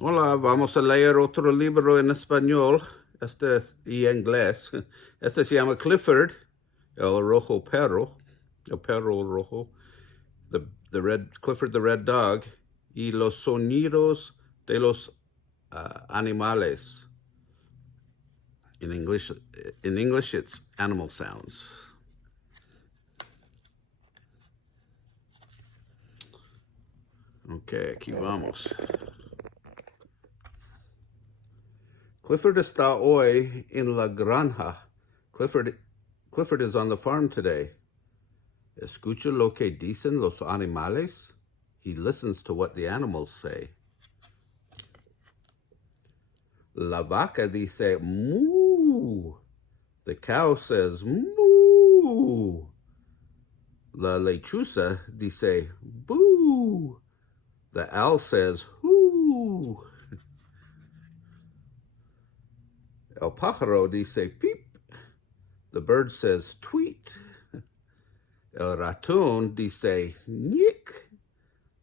Hola, vamos a leer otro libro en español y inglés. Este se llama Clifford, el rojo perro, el perro rojo, Clifford the Red Dog, y los sonidos de los animales. In English, it's animal sounds. Okay, aquí vamos. Clifford está hoy en la granja. Clifford is on the farm today. Escucha lo que dicen los animales. He listens to what the animals say. La vaca dice moo. The cow says moo. La lechuza dice boo. The owl says hoo. El pájaro dice peep. The bird says tweet. El ratón dice nick.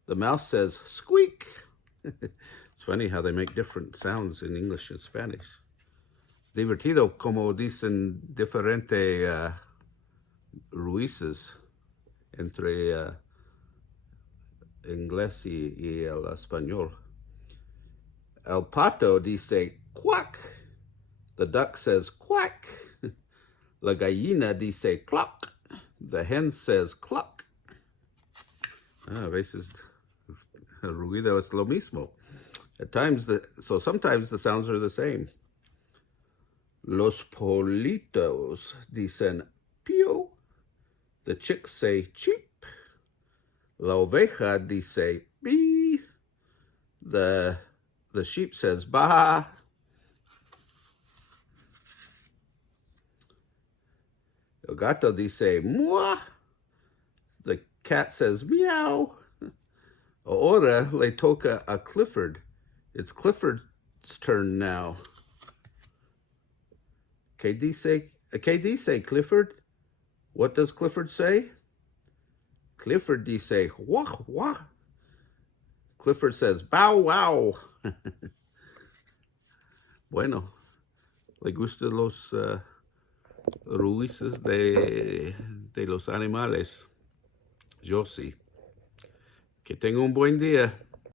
The mouse says squeak. It's funny how they make different sounds in English and Spanish. Divertido como dicen diferente ruices entre inglés y el español. El pato dice quack. The duck says quack. La gallina dice cluck. The hen says cluck. A veces el ruido es lo mismo. Sometimes the sounds are the same. Los politos dicen pío. The chicks say cheep. La oveja dice bee. The sheep says bah. El gato dice mua. The cat says meow. Ahora le toca a Clifford. It's Clifford's turn now. ¿Qué dice Clifford? What does Clifford say? Clifford dice wah wah. Clifford says bow wow. Bueno, le gustan los ruices de los animales. Yo sí. Que tenga un buen día.